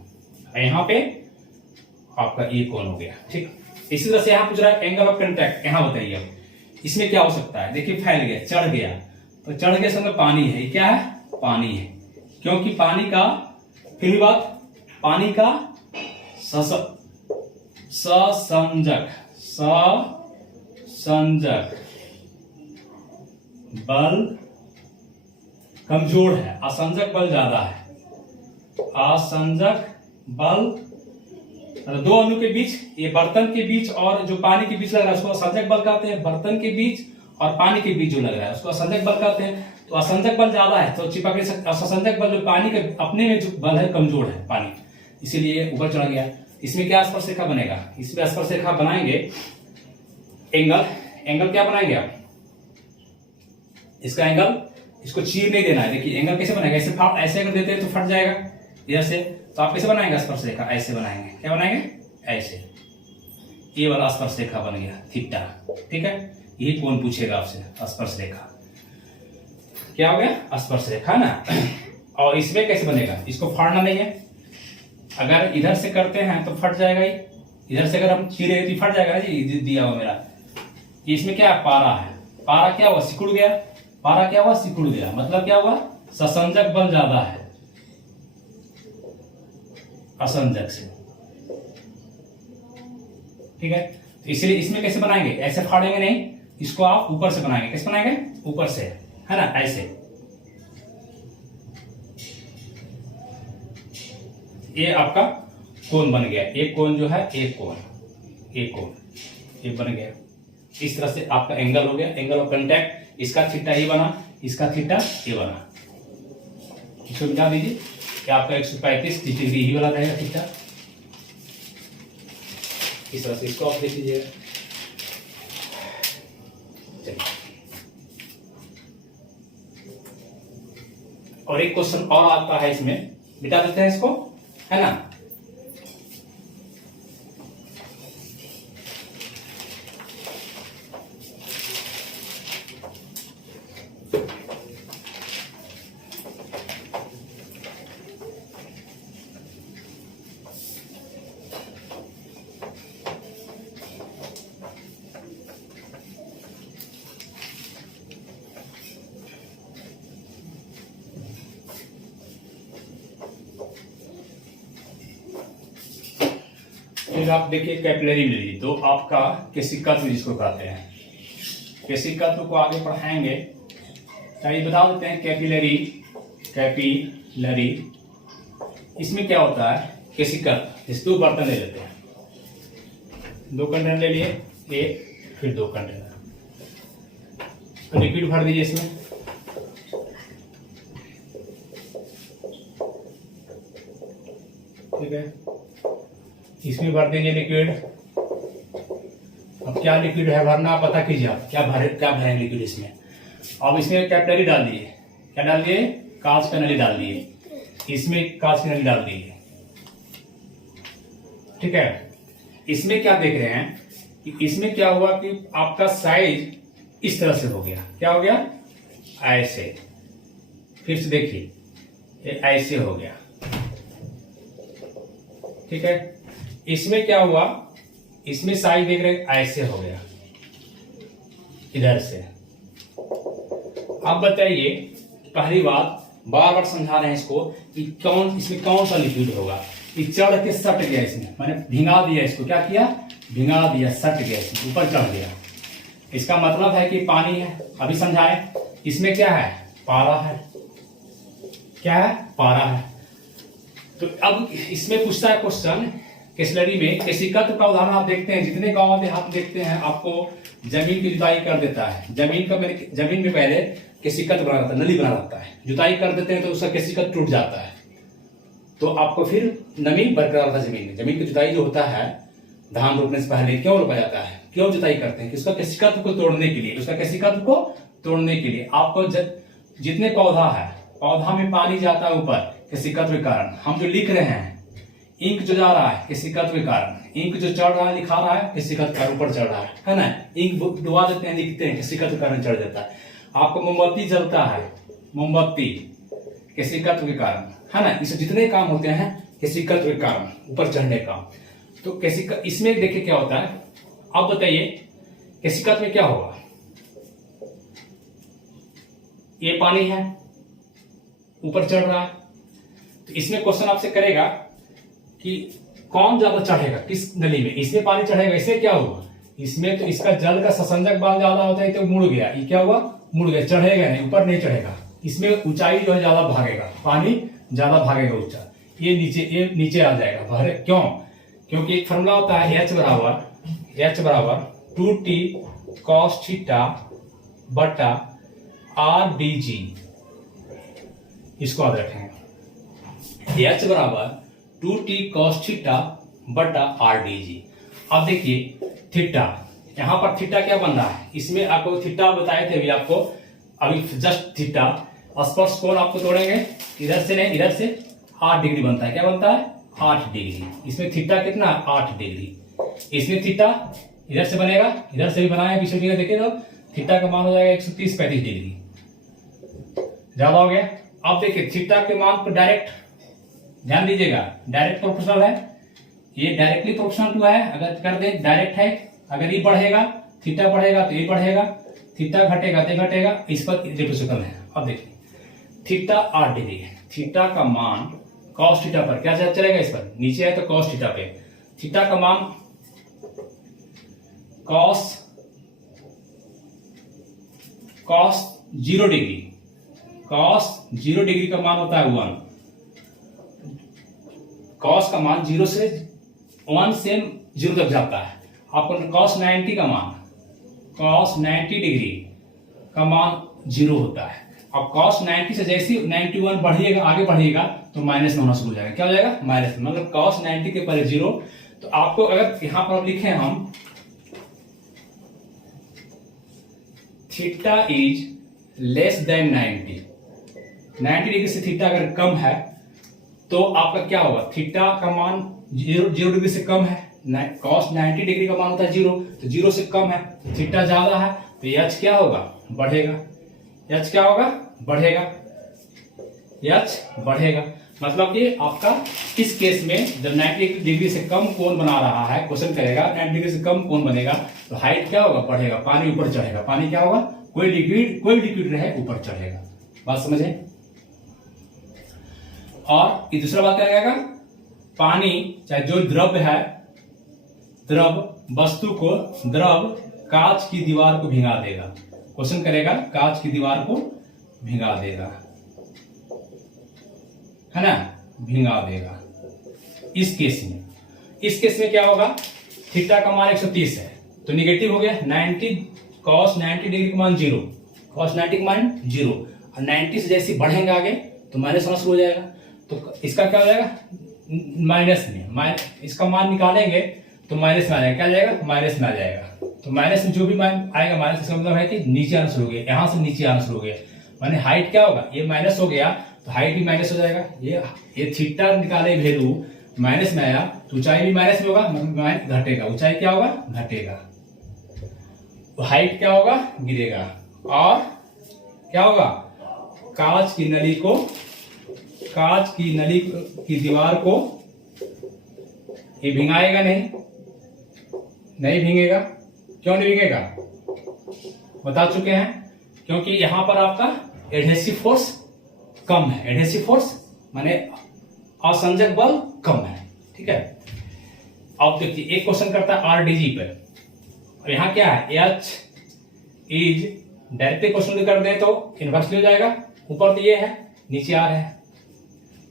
यहाँ पे आपका ये कौन हो गया, ठीक। इसी तरह से यहाँ पूछ रहा है एंगल ऑफ कांटेक्ट, यहाँ बताइए अब इसमें क्या हो सकता है। देखिए फैल गया, चढ़ गया, तो चढ़ गया समय पानी है, क्या है, पानी है, क्योंकि पानी का, फिर भी बात, पानी का ससंजक बल कमजोर है, असंजक बल ज्यादा है, असंजक बल दो अणु के बीच, ये बर्तन के बीच और जो पानी के बीच लग रहा है उसको असंजक बल कहते हैं, बर्तन के बीच और पानी के बीच जो लग रहा है उसको असंजक बल कहते हैं। तो असंजक बल ज्यादा है तो चिपक नहीं सकता, असंजक बल जो पानी के अपने में जो बल है कमजोर है पानी, इसीलिए ऊपर चढ़ गया। इसमें क्या स्पर्श रेखा बनेगा, इसमें स्पर्श रेखा बनाएंगे एंगल, एंगल क्या बनाएंगे आप, इसका एंगल, इसको चीर नहीं देना है। देखिए एंगल कैसे बनेगा, ऐसे अगर देते हैं तो फट जाएगा इधर से, तो आप कैसे बनाएंगे स्पर्श रेखा, ऐसे बनाएंगे, क्या बनाएंगे, ऐसे, ये वाला स्पर्श रेखा बन गया थीटा, ठीक है। यही कौन पूछेगा आपसे, स्पर्श रेखा क्या हो गया, स्पर्श रेखा ना। और इसमें कैसे बनेगा, इसको फाड़ना नहीं है, अगर इधर से करते हैं तो फट जाएगा ही, इधर से अगर हम चीरे तो फट जाएगा जी, दिया हुआ मेरा। इसमें क्या पारा है, पारा क्या हुआ, सिकुड़ गया, पारा क्या हुआ, सिकुड़ गया, मतलब क्या हुआ, ससंजक बल ज्यादा है असंजक से, ठीक है। तो इसलिए इसमें कैसे बनाएंगे, ऐसे फाड़ेंगे नहीं, इसको आप ऊपर से बनाएंगे, कैसे बनाएंगे, ऊपर से, है ना, ऐसे। ये आपका कोण बन गया, एक कोण जो है, एक कोण, एक कोण, ये बन गया। इस तरह से आपका एंगल हो गया, एंगल ऑफ कांटेक्ट, इसका थीटा ये बना, इसका थीटा ये बना, इसको मिटा दीजिए कि आपका 135 डिग्री ही वाला रहेगा थीटा। इस तरह से इसको आप देख लीजिएगा। चलिए और एक क्वेश्चन और आता है, इसमें मिटा देते हैं इसको, है ना। फिर आप देखिए कैपिलरी में, तो आपका केशिकात्व जिसको कहते हैं, केशिकात्व को आगे पढ़ाएंगे। चलिए बता देते हैं कैपिलरी, कैपिलरी इसमें क्या होता है, केशिकात्व। इस दो बर्तन ले लेते हैं, दो कंटेनर ले लिए, एक फिर दो कंटेनर, तो लिक्विड भर दीजिए इसमें, ठीक है। इसमें भर दीजिए लिक्विड। अब क्या लिक्विड है भरना, पता कीजिए आप क्या भरेंगे लिक्विड इसमें। अब इसमें कैपिलरी डाल दिए, क्या डाल दिए, कांच का नली डाल दिए, इसमें कांच की नली डाल दी है, ठीक है। इसमें क्या देख रहे हैं कि इसमें क्या हुआ कि आपका साइज इस तरह से हो गया, क्या हो गया, ऐसे, फिर से देखिए ये ऐसे हो गया, ठीक है। इसमें क्या हुआ, इसमें साइज देख रहे हैं ऐसे हो गया इधर से। अब बताइए, पहली बात बार बार समझा रहे हैं इसको कि इसमें कौन सा लिक्विड होगा। ये चढ़ के सट गया, इसमें मैंने भिंगा दिया, इसको क्या किया, भिंगा दिया, सट गया, इसमें ऊपर चढ़ गया। इसका मतलब है कि पानी है। अभी समझाएं, इसमें क्या है, पारा है, क्या है, पारा है। तो अब इसमें पूछता है क्वेश्चन, केसलरी में केसिकत्व का उदाहरण आप देखते हैं, जितने गांव देहात में देखते हैं आपको जमीन की जुताई कर देता है, जमीन में पहले केसिकत्व बना रहता है, नली बना रहता है, जुताई कर देते हैं तो उसका केसिकत्व टूट जाता है, तो आपको फिर नमी बरकरार रहता है जमीन में। जमीन की जुताई जो होता है धान रोपने से पहले क्यों रोपा जाता है, क्यों जुताई करते हैं, कि उसका केसिकत्व को तोड़ने के लिए, उसका केसिकत्व को तोड़ने के लिए। आपको जितने पौधा है, पौधा में पानी जाता है ऊपर केसिकत्व के कारण। हम जो लिख रहे हैं, इंक जो जा रहा है केसिकत्व के कारण, इंक जो चढ़ रहा है, लिखा रहा है केसिकत्व के ऊपर चढ़ रहा है ना। इंक डुबा देते हैं, लिखते हैं, केसिकत्व के कारण चढ़ जाता है। आपको मोमबत्ती जलता है, मोमबत्ती केसिकत्व के कारण, है ना। इसे जितने काम होते हैं केसिकत्व के कारण ऊपर चढ़ने का। तो केसिकत्व इसमें देखिए क्या होता है। अब बताइए केसिकत्व में क्या होगा, ये पानी है ऊपर चढ़ रहा है, तो इसमें क्वेश्चन आपसे करेगा कि कौन ज्यादा चढ़ेगा किस नली में, इसमें पानी चढ़ेगा, इससे क्या होगा, इसमें तो इसका जल का ससंजक बल ज्यादा होता है, तो मुड़ गया, ये क्या हुआ, मुड़ गया, चढ़ेगा नहीं, ऊपर नहीं चढ़ेगा। इसमें ऊंचाई जो है ज्यादा भागेगा, पानी ज्यादा भागेगा ऊंचा, ये नीचे आ जाएगा भरे। क्यों, क्योंकि एक फॉर्मूला होता है H बराबर 2T cos थीटा बटा RdG, इसको याद रखेंगे, H बराबर 2T cos थीटा बटा RdG। अब देखिए थीटा, यहां पर थीटा क्या बन रहा है, इसमें आपको थीटा बताए थे अभी आपको, अभी जस्ट थीटा स्पर्श कोण आपको तोड़ेंगे, इधर से नहीं इधर से 8 डिग्री बनता है, क्या बनता है, 8 डिग्री। इसमें थीटा कितना, 8 डिग्री। इसमें थीटा इधर से बनेगा, इधर से भी बनाया बीच में, देखिए तो थीटा का मान हो जाएगा 130-35 डिग्री, ज्यादा हो गया। अब देखिए थीटा के मान पर डायरेक्ट ध्यान दीजिएगा, डायरेक्ट प्रोपोर्शनल है, ये डायरेक्टली प्रोपोर्शनल टू है। अगर कर दे डायरेक्ट है, अगर ये बढ़ेगा थीटा बढ़ेगा तो ये बढ़ेगा, थीटा घटेगा तो घटेगा, इस पर रेसिप्रोकल है। अब देखिए थीटा 8 डिग्री है, थीटा का मान कॉस थीटा पर क्या चलेगा, इस पर नीचे है तो कॉस थीटा पे, थीटा का मान कॉस 0 डिग्री, कॉस 0 डिग्री का मान होता है 1, कॉस का मान 0 से 1 से 0 तक जाता है। आपको कॉस 90 का मान, कॉस 90 डिग्री का मान 0 होता है। अब कॉस 90 से जैसे 91 बढ़िएगा, आगे बढ़िएगा तो माइनस में होना शुरू हो जाएगा, क्या हो जाएगा, माइनस में। मतलब कॉस 90 के पहले 0, तो आपको अगर यहां पर लिखे हम theta is less than 90 degree से थीटा अगर कम है तो आपका क्या होगा, थीटा का मान 0 डिग्री से कम है, कॉस 90 डिग्री का मान होता है 0, तो 0 से कम है, थीटा ज्यादा है, तो एच क्या होगा, बढ़ेगा, एच क्या होगा, बढ़ेगा, एच बढ़ेगा। मतलब कि आपका इस केस में जब 90 डिग्री से कम कोण बना रहा है, क्वेश्चन करेगा 90 डिग्री से कम कोण बनेगा तो हाइट क्या होगा, बढ़ेगा, पानी ऊपर चढ़ेगा, पानी क्या होगा, कोई लिक्विड रहे ऊपर चढ़ेगा। बात समझे। और ये दूसरा बात क्या रहेगा, पानी चाहे जो द्रव है, द्रव वस्तु को द्रव कांच की दीवार को भिंगा देगा, क्वेश्चन करेगा कांच की दीवार को भिंगा देगा, है ना, भिंगा देगा। इस केस में क्या होगा, थीटा का मान 130 है तो निगेटिव हो गया, 90 cos 90 डिग्री का मान 0, cos 90 का मान 0, और 90 से जैसे बढ़ेंगे आगे तो माइनस होना शुरू हो जाएगा, तो इसका क्या हो जाएगा, माइनस में, इसका मान निकालेंगे तो माइनस में आ जाएगा, क्या आ जाएगा, माइनस में आ जाएगा। तो माइनस में जो भी मान आएगा माइनस, इसका मतलब है कि नीचे आना शुरू हो गया, यहां से नीचे आना शुरू हो गया, माने हाइट क्या होगा, ये माइनस हो गया तो हाइट भी माइनस हो जाएगा। ये थीटा निकाले वैल्यू माइनस में आया तो ऊंचाई भी माइनस में होगा, मतलब घटेगा, ऊंचाई क्या होगा, घटेगा, तो हाइट क्या होगा, गिरेगा। और क्या होगा, कांच की नली की दीवार को ये भिंगाएगा नहीं भींगेगा। क्यों नहीं भींगेगा, बता चुके हैं, क्योंकि यहां पर आपका एडहेसिव फोर्स कम है। एडहेसिव फोर्स माने असंजक बल कम है, ठीक है। अब देखिए एक क्वेश्चन करता है आरडीजी पे, और यहां क्या है, एच इज, डायरेक्टली क्वेश्चन कर दे तो इनवर्सली हो जाएगा, ऊपर तो ये है नीचे आर है,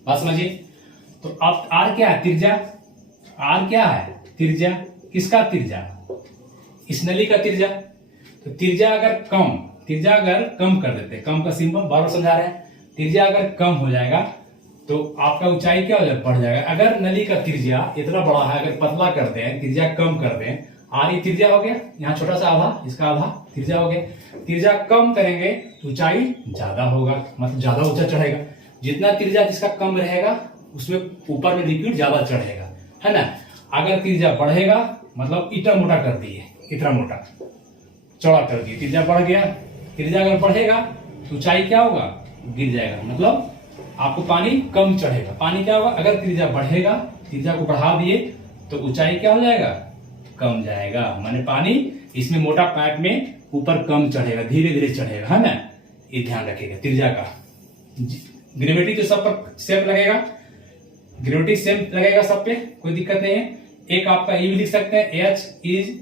बात समझिए। तो अब आर क्या है, त्रिज्या, आर क्या है, त्रिज्या, किसका त्रिज्या, इस नली का त्रिज्या। तो त्रिज्या अगर कम कर देते, कम का सिंबल बार बार समझा रहे हैं, त्रिज्या अगर कम हो जाएगा तो आपका ऊंचाई क्या हो जाएगा, बढ़ जाएगा। अगर नली का त्रिज्या इतना बड़ा है, अगर पतला करते हैं, त्रिज्या कम कर दें, आर ये त्रिज्या हो गया, यहाँ छोटा सा आधा, इसका आधा त्रिज्या हो गया, त्रिज्या कम करेंगे तो ऊंचाई ज्यादा होगा, मतलब ज्यादा ऊंचा चढ़ेगा। जितना त्रिज्या जिसका कम रहेगा उसमें ऊपर में लिक्विड ज्यादा चढ़ेगा, है ना। अगर त्रिज्या बढ़ेगा मतलब इतना मोटा कर दिए, इतना मोटा चौड़ा कर दिए, त्रिज्या बढ़ गया, त्रिज्या अगर बढ़ेगा तो ऊंचाई क्या होगा, गिर जाएगा, मतलब आपको पानी कम चढ़ेगा। पानी क्या होगा, अगर त्रिज्या बढ़ेगा, त्रिज्या को बढ़ा दिए तो ऊंचाई क्या हो जाएगा, कम जाएगा, माने पानी इसमें मोटा पाइप में ऊपर कम चढ़ेगा, धीरे धीरे चढ़ेगा, है ना। ये ध्यान रखिएगा त्रिज्या का। ग्रेविटी तो सब पर सेम लगेगा, ग्रेविटी सेम लगेगा सब पे, कोई दिक्कत नहीं है। एक आपका ये भी लिख सकते हैं, H is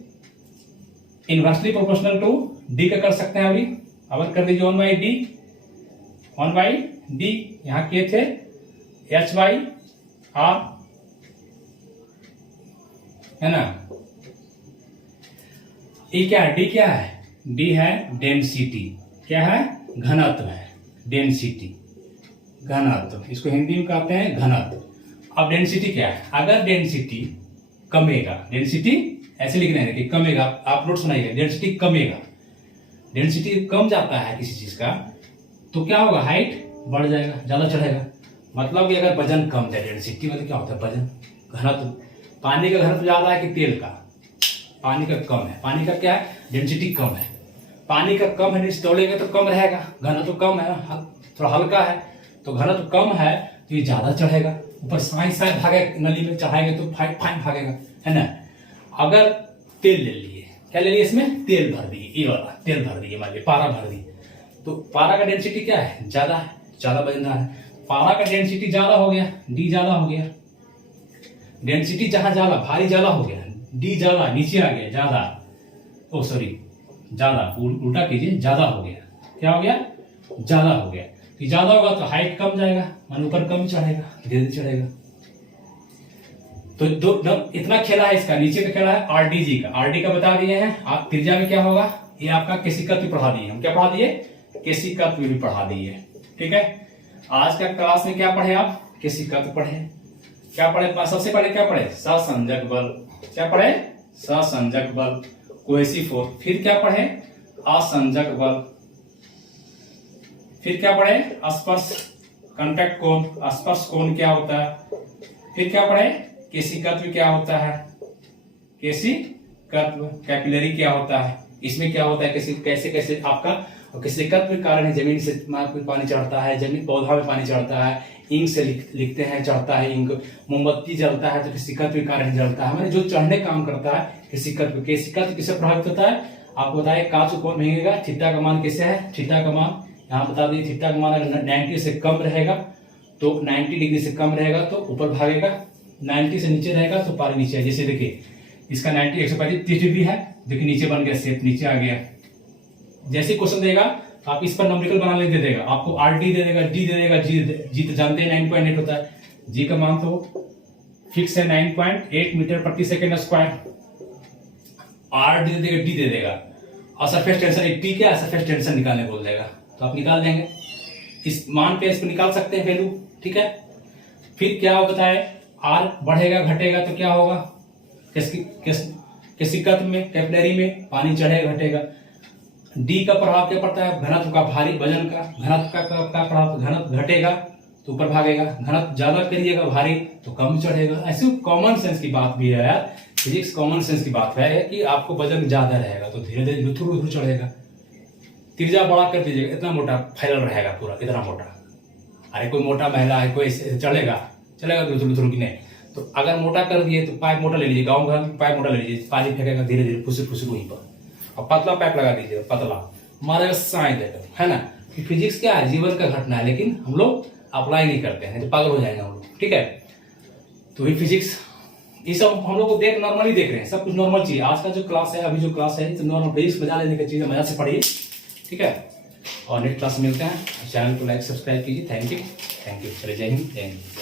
inversely proportional to D का कर सकते हैं, अभी अब कर दीजिए 1/d, यहां के थे h/r, है ना। ये क्या है, डी क्या है, डी है डेंसिटी, क्या है, घनत्व है, डेंसिटी घनत्व, इसको हिंदी में कहते हैं घनत्व। अब डेंसिटी क्या है, अगर डेंसिटी कमेगा, डेंसिटी ऐसे लिखना है कि कमेगा, आप नोट सुनाइएगा, डेंसिटी कमेगा, डेंसिटी कम जाता है किसी चीज का तो क्या होगा, हाइट बढ़ जाएगा, ज्यादा चढ़ेगा। मतलब कि अगर वजन कम है, डेंसिटी मतलब क्या होता है, वजन, घनत्व, पानी का घनत्व ज्यादा है कि तेल का, पानी का कम है, पानी का क्या है, डेंसिटी कम है, पानी का कम है, तोड़ेंगे तो कम रहेगा, घनत्व कम है, थोड़ा हल्का है तो घनत्व कम है तो ये ज्यादा चढ़ेगा, ऊपर साइड भागे, नली में चढ़ाएंगे तो फाइन भागेगा, है ना। अगर तेल ले लिए, क्या ले लिए, इसमें तेल भर दिए, ये वाला तेल भर दिए, मान लीजिए पारा भर दिए, तो पारा का डेंसिटी क्या है, ज्यादा है, ज्यादा वजनदार है, पारा का डेंसिटी ज्यादा हो गया, डी ज्यादा हो गया, डेंसिटी जहां ज्यादा, भारी ज्यादा हो गया, डी ज्यादा, नीचे आ गया ज्यादा, ओ सॉरी ज्यादा, उल्टा कीजिए, ज्यादा हो गया, क्या हो गया, ज्यादा हो गया, तो ज्यादा होगा तो हाइट कम जाएगा, मान ऊपर कम चढ़ेगा, धीरे धीरे चढ़ेगा। तो इतना खेला है इसका, नीचे का खेला है आरडीजी का, आरडी का बता दिए हैं, आप त्रिज्या में क्या होगा, ये आपका केसिकत्व पढ़ा दिए, हम क्या पढ़ा दिए, केसिकत्व भी पढ़ा दिए, ठीक है। आज का क्लास में क्या पढ़े आप, केसिकत्व पढ़े, क्या पढ़े, सबसे पहले क्या पढ़े, ससंजक बल, क्या पढ़े, ससंजक बल, कोहेसिव फोर्स, फिर क्या पढ़े, असंजक बल, फिर क्या पढ़े, स्पर्श कांटेक्ट कोण, स्पर्श कोण क्या होता है, फिर क्या पढ़े, केसिकत्व क्या होता है, केसिकत्व, कैपिलरी क्या होता है, इसमें क्या होता है, कैसे कैसे आपका केसिकत्व के कारण जमीन से पानी चढ़ता है, जमीन पौधा में पानी चढ़ता है, इंक से लिखते हैं चढ़ता है इंक, मोमबत्ती जलता है तो केसिकत्व के कारण जलता है, मैंने जो चढ़ने काम करता है केसिकत्व। केसिकत्व किससे प्रभावित होता है, आपको बताया कांच को कौन भीगेगा, थीटा का मान कैसे है, थीटा का मान यहाँ बता दिए, थीटा का मान अगर 90 से कम रहेगा तो 90 डिग्री से कम रहेगा तो ऊपर भागेगा, 90 से नीचे रहेगा तो पानी नीचे है। जैसे देखिए इसका 90 135 डिग्री है, देखिए नीचे बन गया, शेप नीचे आ गया। जैसे क्वेश्चन देगा तो आप इस पर नंबरिकल बना लेके दे देगा, आपको आर डी दे देगा, डी दे देगा, जी तो जानते हैं 9.8 होता है, जी का मान तो फिक्स है 9.8 मीटर प्रति सेकेंड स्क्वायर, आर डी दे देगा, डी दे देगा, और सरफेस टेंशन टी क्या है, सरफेस टेंशन निकालने बोल देगा तो आप निकाल देंगे, इस मान पे इसको निकाल सकते हैं वैल्यू, ठीक है। फिर क्या बताए, आर बढ़ेगा घटेगा तो क्या होगा, केसिकत्व में, कैपिलरी में पानी चढ़ेगा घटेगा, डी का प्रभाव क्या पड़ता है, घनत्व का, भारी वजन का घनत्व का प्रभाव, घनत्व घटेगा तो ऊपर भागेगा, घनत्व ज्यादा करिएगा भारी तो कम चढ़ेगा। ऐसे कॉमन सेंस की बात भी है यार, फिजिक्स कॉमन सेंस की बात है कि आपको वजन ज्यादा रहेगा तो धीरे धीरे लुथुर लुथुर चढ़ेगा। त्रिज्या बड़ा कर दीजिएगा, इतना मोटा फैलल रहेगा पूरा, इतना मोटा। अरे कोई मोटा महिला है, कोई चलेगा लुथुर लुथुर की नहीं। तो अगर मोटा कर दिए तो पाइप मोटा ले लीजिए, गाँव घर में पाइप मोटा ले लीजिए, पानी फेंकेगा धीरे धीरे फुसुर फुसुर वहीं पर। और पतला पाइप लगा दीजिए, पतला मारेगा साई देकर, है ना। फिजिक्स क्या है, जीवन का घटना है, लेकिन हम लोग अप्लाई नहीं करते हैं तो पागल हो जाएंगे हम लोग, ठीक है। तो ये फिजिक्स ये सब हम लोग को नॉर्मली देख रहे हैं, सब कुछ नॉर्मल चीज। आज का जो क्लास है, अभी जो क्लास है, तो नॉर्मल फिजिक्स मजा लेने की चीज है, मजा से पढ़िए, ठीक है। और नेक्स्ट क्लास में मिलते हैं। चैनल को लाइक सब्सक्राइब कीजिए। Thank you. चलिए, जय हिंद, जय हिंद।